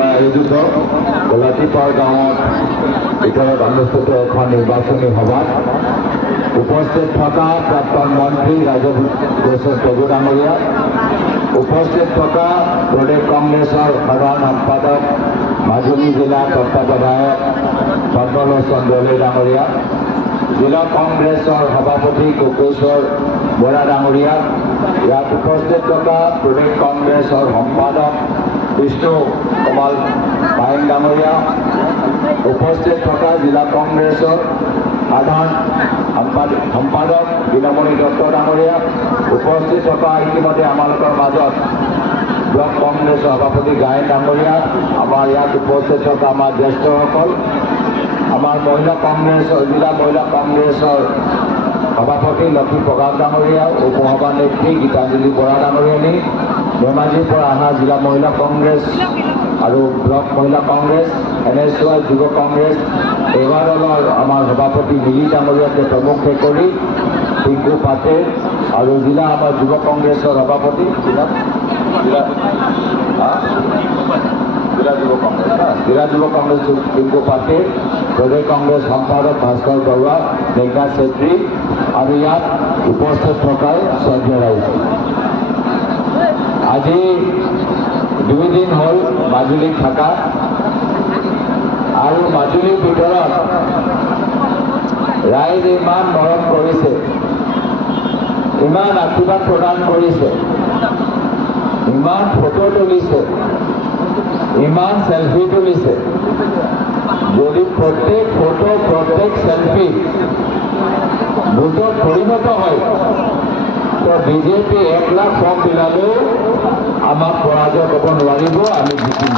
আয়োজিত গলাটিপাৰ গাঁৱত ভিতৰত অনুষ্ঠিত এখন নিৰ্বাচনী সভাত উপস্থিত থকা প্ৰাক্তন মন্ত্ৰী ৰাজভূষণ প্ৰভু ডাঙৰীয়া, উপস্থিত থকা প্ৰদেশ কংগ্ৰেছৰ সাধাৰণ সম্পাদক মাজুলী জিলা তত্ত্বাৱধায়ক পদ্মলোচন দলে ডাঙৰীয়া, জিলা কংগ্ৰেছৰ সভাপতি কোকেশ্বৰ বৰা ডাঙৰীয়া, ইয়াত উপস্থিত থকা প্ৰদেশ কংগ্ৰেছৰ সম্পাদক বিষ্ণু কমল পায়েং ডাঙৰীয়া, উপস্থিত থকা জিলা কংগ্ৰেছৰ সাধাৰণ সম্পাদক বীণামণি দত্ত ডাঙৰীয়া, উপস্থিত থকা ইতিমধ্যে আমালোকৰ মাজত ব্লক কংগ্ৰেছৰ সভাপতি গায়ন ডাঙৰীয়া, আমাৰ ইয়াত উপস্থিত থকা আমাৰ জ্যেষ্ঠসকল, আমাৰ মহিলা কংগ্ৰেছৰ জিলা মহিলা কংগ্ৰেছৰ সভাপতি লক্ষী প্ৰকাশ ডাঙৰীয়া, উপসভানেত্ৰী গীতাঞ্জলি বৰা ডাঙৰীয়ানী, ধেমাজিৰ পৰা অহা জিলা মহিলা কংগ্ৰেছ আৰু ব্লক মহিলা কংগ্ৰেছ, NSY যুৱ কংগ্ৰেছ এইবাৰ দলৰ আমাৰ সভাপতি মিলি ডাঙৰীয়াকে প্ৰমুখে কৰি টিংকু পাটেল আৰু জিলা আমাৰ যুৱ কংগ্ৰেছৰ সভাপতি জিলা যুৱ কংগ্ৰেছ টিংকু পাটেল, প্ৰদেশ কংগ্ৰেছ সম্পাদক ভাস্কৰ বৰুৱা, মেঘনা চেত্ৰী আৰু ইয়াত উপস্থিত থকাৰ শ্ৰদ্ধা ৰাইজ। আজি 2 দিন হ'ল মাজুলীত থকা আৰু মাজুলীৰ ভিতৰত ৰাইজে ইমান মৰম কৰিছে, ইমান আশীৰ্বাদ প্ৰদান কৰিছে, ইমান ফটো তুলিছে, ইমান সেলফি তুলিছে। যদি প্ৰত্যেক ফটো প্ৰত্যেক সেলফি ভোটত পৰিণত হয় তো বিজেপি 1 লাখ ফৰ্ম দিলালেও আমাক পৰাজয় ক'ব নোৱাৰিব, আমি জিকিম।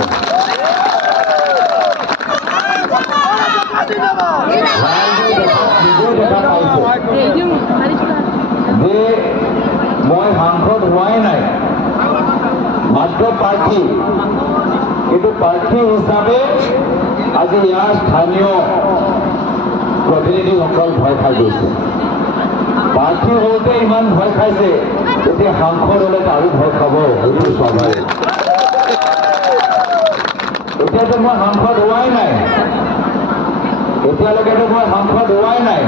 যে মই সাংসদ হোৱাই নাই, মাত্ৰ প্ৰাৰ্থী, কিন্তু প্ৰাৰ্থী হিচাপে আজি ইয়াৰ স্থানীয় প্ৰতিনিধিসকল ভয় খাই গৈছে। প্ৰাৰ্থী হওঁতে ইমান ভয় খাইছে, এতিয়া সাংসদ হ'লে আৰু ভয় খাব, সেইটো স্বাভাৱিক। এতিয়াতো মই সাংসদ হোৱাই নাই, এতিয়ালৈকেতো মই সাংসদ হোৱাই নাই।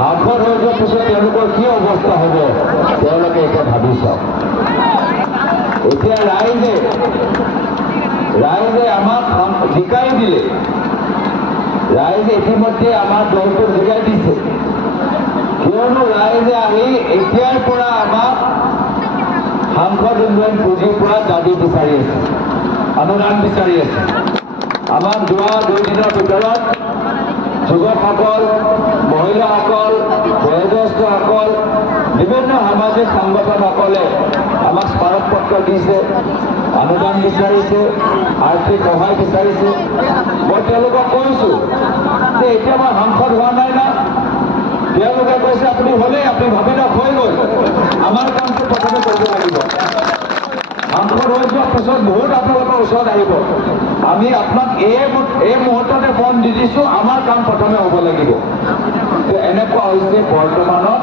সাংসদ হৈ যোৱাৰ পিছত তেওঁলোকৰ কি অৱস্থা হ'ব তেওঁলোকে এতিয়া ভাবি চাওক। এতিয়া ৰাইজে আমাক জিকাই দিলে, ৰাইজে ইতিমধ্যে আমাৰ দলটোক জিকাই দিছে, কিয়নো ৰাইজে আহি এতিয়াৰ পৰা আমাক সাংসদ উন্নয়ন পুঁজিৰ পৰা দাবী বিচাৰি আছে, অনুদান বিচাৰি আছে। আমাক যোৱা 2 দিনৰ ভিতৰত যুৱকসকল, মহিলাসকল, বয়োজ্যেষ্ঠসকল, বিভিন্ন সামাজিক সংগঠনসকলে আমাক স্মাৰক পত্ৰ দিছে, অনুদান বিচাৰিছে, আৰ্থিক সহায় বিচাৰিছে। মই তেওঁলোকক কৈছোঁ যে এতিয়া মই সাংসদ হোৱা নাই না। তেওঁলোকে কৈছে আপুনি হ'লেই, আপুনি ভাবি লওক হৈ গ'ল, আমাৰ কামটো প্ৰথমে কৰিব লাগিব। সাংসদ হৈ যোৱাৰ পিছত বহুত আপোনালোকৰ ওচৰত আহিব, আমি আপোনাক এই মুহূৰ্ততে ফৰ্ম দি দিছোঁ, আমাৰ কাম প্ৰথমে হ'ব লাগিব। এনেকুৱা হৈছে বৰ্তমানত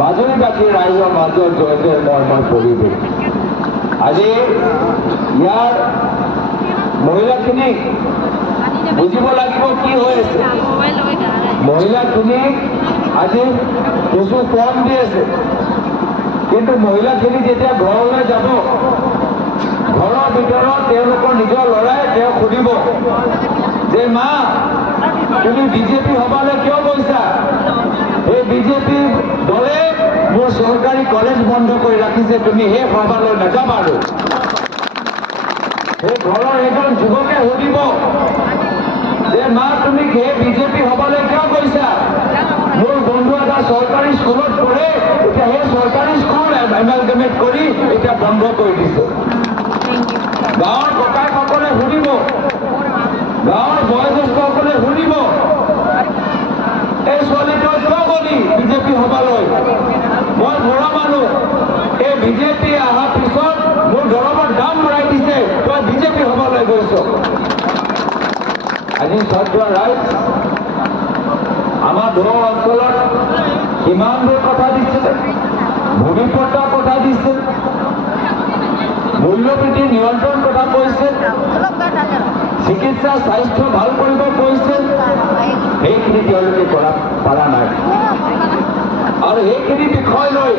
মাজুলীবাসী ৰাইজৰ মাজত জয়তে মৰ্মৰ পৰিৱেশ। আজি ইয়াৰ মহিলাখিনিক বুজিব লাগিব কি হৈ আছে। মহিলাখিনিক আজি কিছু ফৰ্ম দি আছে, কিন্তু মহিলাখিনি যেতিয়া ঘৰলৈ যাব, ঘৰৰ ভিতৰত তেওঁলোকৰ নিজৰ ল'ৰাই তেওঁক সুধিব যে মা তুমি বিজেপি সভালৈ কিয় গৈছা? এই বিজেপি দলে মোৰ চৰকাৰী কলেজ বন্ধ কৰি ৰাখিছে, তুমি সেই সভালৈ নাযাবা। আৰু সেই ঘৰৰ এজন যুৱকে সুধিব যে মা তুমি সেই বিজেপি সভালৈ কিয় গৈছা? মোৰ বন্ধু এটা চৰকাৰী স্কুলত পঢ়ে, এতিয়া সেই চৰকাৰী স্কুল এমালগেমেট কৰি এতিয়া বন্ধ কৰি দিছে। গাঁৱৰ ককাইসকলে শুনিব, গাঁৱৰ বয়োজ্যেষ্ঠসকলে শুনিব এই ছোৱালীটো কিয় গলি বিজেপি সভালৈ? মই ঘৰৰ মানুহ, এই বিজেপি অহাৰ পিছত মোৰ দৰমৰ দাম বঢ়াই দিছে, তই বিজেপি সভালৈ গৈছ। আজি সদ্য ৰাইজ আমাৰ দহ অঞ্চলত কিমানবোৰ কথা দিছে, ভূমিপট্টাৰ কথা দিছে, মূল্যবৃদ্ধি নিয়ন্ত্ৰণ কথা কৈছে। চিকিৎসা স্বাস্থ্য ভাল কৰিব কৈছে, সেইখিনি তেওঁলোকে কৰা পাৰা নাই। আৰু সেইখিনি বিষয় লৈ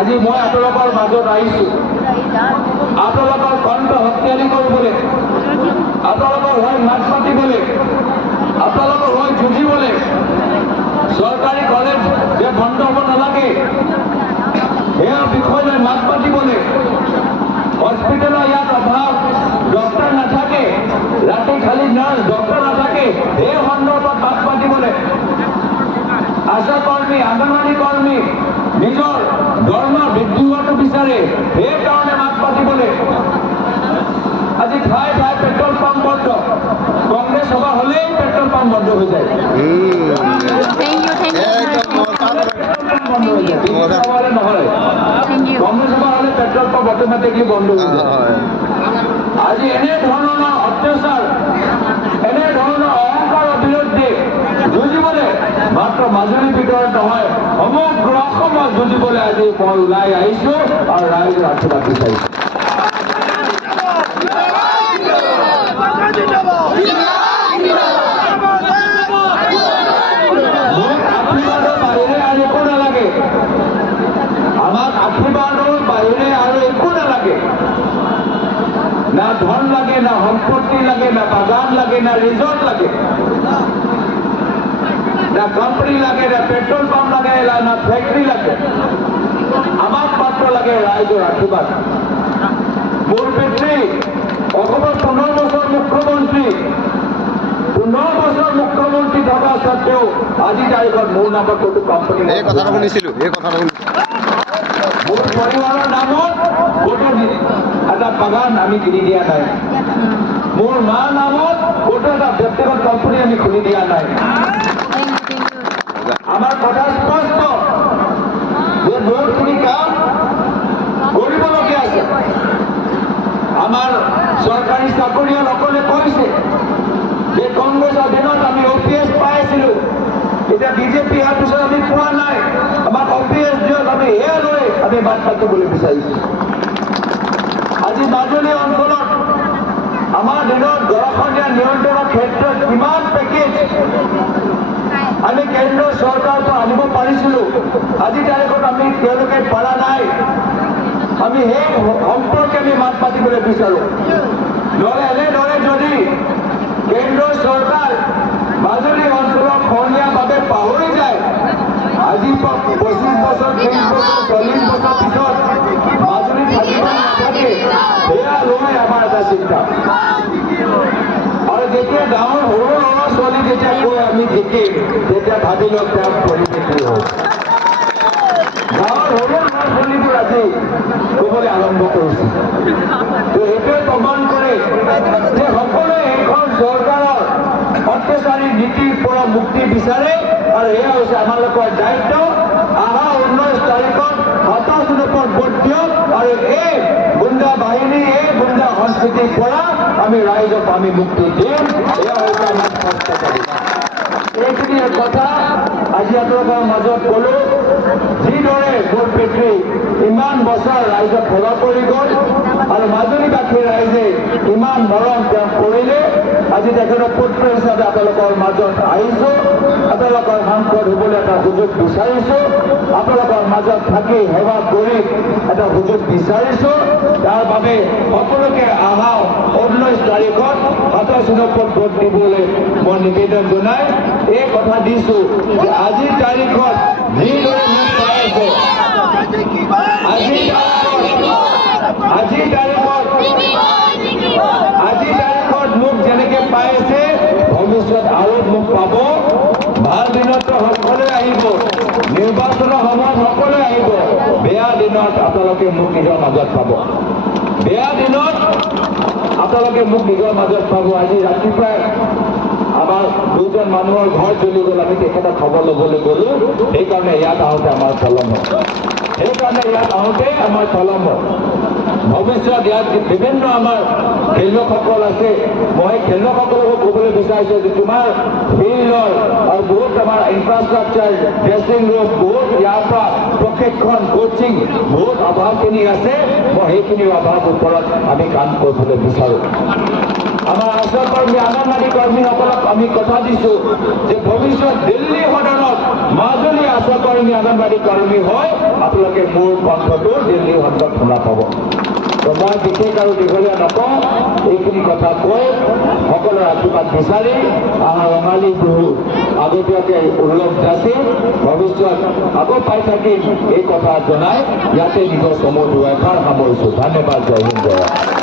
আজি মই আপোনালোকৰ মাজত আহিছোঁ, আপোনালোকৰ কণ্ঠ শক্তিশালী কৰিবলৈ, আপোনালোকৰ হৈ মাত মাতিবলৈ, আপোনালোকৰ হৈ যুঁজিবলৈ। চৰকাৰী কলেজ যে বন্ধ হ'ব নালাগে সেয়া বিষয় লৈ মাত মাতিবলৈ, হস্পিটেলৰ ইয়াত অভাৱ, ডক্টৰ নাথাকে, ৰাতি খালি নাৰ্ছ, ডক্টৰ নাথাকে, সেই সন্দৰ্ভত মাত মাতিবলৈ। আশা কৰ্মী, অংগনৱাড়ী কৰ্মী নিজৰ দৰমহা বৃদ্ধি হোৱাটো বিচাৰে, সেইকাৰণে মাত মাতিবলৈ। আজি ঠায়ে ঠায়ে পেট্ৰল পাম্প বন্ধ, কংগ্ৰেছ সভা হ'লেই পেট্ৰল পাম্প বন্ধ হৈ যায়। নহয়, কংগ্ৰেছ সভা হ'লে পেট্ৰল পাম্প অট'মেটিকলি বন্ধ হৈ যায়। আজি এনেধৰণৰ অত্যাচাৰ, এনেধৰণৰ অহংকাৰৰ বিৰুদ্ধে যুঁজিবলৈ মাত্ৰ মাজুলীৰ ভিতৰত নহয়, সমগ্ৰ অসমত যুঁজিবলৈ আজি মই ওলাই আহিছোঁ আৰু ৰাইজৰ আশীৰ্বাদ বিচাৰিছোঁ। আশীৰ্বাদৰ বাহিৰে আৰু একো নালাগে, আমাক আশীৰ্বাদৰ বাহিৰে আৰু একো নালাগে। না ধন লাগে, না সম্পত্তি লাগে, না বাগান লাগে, না ৰিজৰ্ট লাগে, না কোম্পানী লাগে, না পেট্ৰল পাম্প লাগে, না ফেক্টৰী লাগে। আমাক মাত্ৰ লাগে ৰাইজৰ আশীৰ্বাদ। মোৰ পিতৃ অসমৰ 15 বছৰ মুখ্যমন্ত্ৰী, 15 বছৰ মুখ্যমন্ত্ৰী থকা স্বত্বেও আজি তাৰিখত মোৰ নামত ক'তো কোম্পানী নাই। মোৰ পৰিবাৰৰ নামত ক'তো এটা বাগান আমি কিনি দিয়া নাই। মোৰ মাৰ নামত ক'তো এটা ব্যক্তিগত কোম্পানী আমি খুলি দিয়া নাই। আমাৰ কথা স্পষ্ট যে বহুতখিনি কাম কৰিবলগীয়া আছে। আমাৰ চৰকাৰী চাকৰিয়ালসকলে কৈছে যে কংগ্ৰেছৰ দিনত আমি OPS পাইছিলোঁ, এতিয়া বিজেপি অহাৰ পিছত আমি পোৱা নাই, আমাক OPS দিয়ক, আমি সেয়া লৈ আমি মাত মাতিবলৈ বিচাৰিছোঁ। আজি মাজুলী অঞ্চলত আমাৰ দিনত গৰাখহনীয়া নিয়ন্ত্ৰণৰ ক্ষেত্ৰত কিমান পেকেজ আমি কেন্দ্ৰ চৰকাৰৰ পৰা আনিব পাৰিছিলোঁ, আজি তাৰিখত আমি তেওঁলোকে পৰা নাই। আমি সেই সম্পৰ্কে আমি মাত মাতিবলৈ বিচাৰোঁ। নহ'লে এনেদৰে যদি কেন্দ্ৰ চৰকাৰ মাজুলী অঞ্চলক খহনীয়াভাৱে পাহৰি যায়, আজি 25 বছৰ, 30 বছৰ, 40 বছৰ পিছত মাজুলী থাকিব নাথাকে, সেয়া লৈ আমাৰ এটা চিন্তা। আৰু যেতিয়া গাঁৱৰ সৰু ল'ৰা ছোৱালী যেতিয়া কৈ আমি জিকিম, তেতিয়া ভাবি লওক তেওঁৰ পৰিস্থিতি হ'ল। গাঁৱৰ সৰু ল'ৰা ছোৱালীবোৰ আজি ক'বলৈ আৰম্ভ কৰিছে। এইটোৱে প্ৰমাণ কৰে যে সকলোৱে এইখন চৰকাৰৰ অত্যাচাৰী নীতিৰ পৰা মুক্তি বিচাৰে, আৰু এয়া হৈছে আমালোকৰ দায়িত্ব। অহা 19 তাৰিখত 27 ভোট দিয়ক, আৰু এই গুণ্ডা বাহিনী, এই গুণ্ডা সংস্কৃতিৰ পৰা আমি ৰাইজক আমি মুক্তি দিম। এয়া হৈছে আমাৰ স্পষ্ট তালিকা। এইখিনি কথা আজি আপোনালোকৰ মাজত ক'লো। যিদৰে মোৰ পিতৃ ইমান বছৰ ৰাইজক সেৱা কৰি গ'ল আৰু মাজুলীবাসীৰ ৰাইজে ইমান মৰম তেওঁক কৰিলে, আজি তেখেতৰ পুত্ৰ হিচাপে আপোনালোকৰ মাজত আহিছোঁ, আপোনালোকৰ সাংসদ হ'বলৈ এটা সুযোগ বিচাৰিছোঁ, আপোনালোকৰ মাজত থাকি সেৱা কৰি এটা সুযোগ বিচাৰিছোঁ। তাৰ বাবে সকলোকে অহা 19 তাৰিখত 27 ভোট দিবলৈ মই নিবেদন জনাই এই কথা দিছোঁ যে আজিৰ তাৰিখত যিদৰে মোক পাই আছে, আজিৰ তাৰিখত মোক যেনেকে পাই আছে, ভৱিষ্যত আৰু মোক পাব। ভাল দিনত সকলোৱে আহিব, নিৰ্বাচনৰ সময়ত সকলোৱে আহিব, বেয়া দিনত আপোনালোকে মোক নিজৰ মাজত পাব। বেয়া দিনত আপোনালোকে মোক নিজৰ মাজত পাব। আজি ৰাতিপুৱাই আমাৰ দুজন মানুহৰ ঘৰ জ্বলি গ'ল, আমি তেখেতক খবৰ ল'বলৈ গ'লোঁ, সেইকাৰণে ইয়াত আহোঁতে আমাৰ পলম হ'ল। ভৱিষ্যত ইয়াত বিভিন্ন আমাৰ খেলুৱৈসকল আছে মই খেলুৱৈসকলকো ক'বলৈ বিচাৰিছোঁ যে তোমাৰ ফিল্ডৰ আৰু বহুত আমাৰ ইনফ্ৰাষ্ট্ৰাকচাৰ ড্ৰেছিং ৰুম বহুত ইয়াৰ পৰা প্ৰশিক্ষণ কোচিং বহুত অভাৱখিনি আছে মই সেইখিনি অভাৱৰ ওপৰত আমি কাম কৰিবলৈ বিচাৰোঁ আমাৰ আশা কৰ্মী অংগনবাড়ী কৰ্মীসকলক আমি কথা দিছোঁ যে ভৱিষ্যত দিল্লী সদনত মাজুলী আশা কৰ্মী অংগনবাড়ী কৰ্মী হয় আপোনালোকে মোৰ কণ্ঠটো দিল্লী সদনত শুনা পাব তো মই বিশেষ আৰু দীঘলীয়া নকওঁ এইখিনি কথা কৈ সকলোৰে আশীৰ্বাদ বিচাৰি আমাৰ ৰঙালী বিহু আগতীয়াকৈ উল্লেখ যাচি ভৱিষ্যত আকৌ পাই থাকিম এই কথা জনাই ইয়াতে নিজৰ চমু দুৱাষাৰ সামৰিছোঁ ধন্যবাদ জয় হিন্দ জয়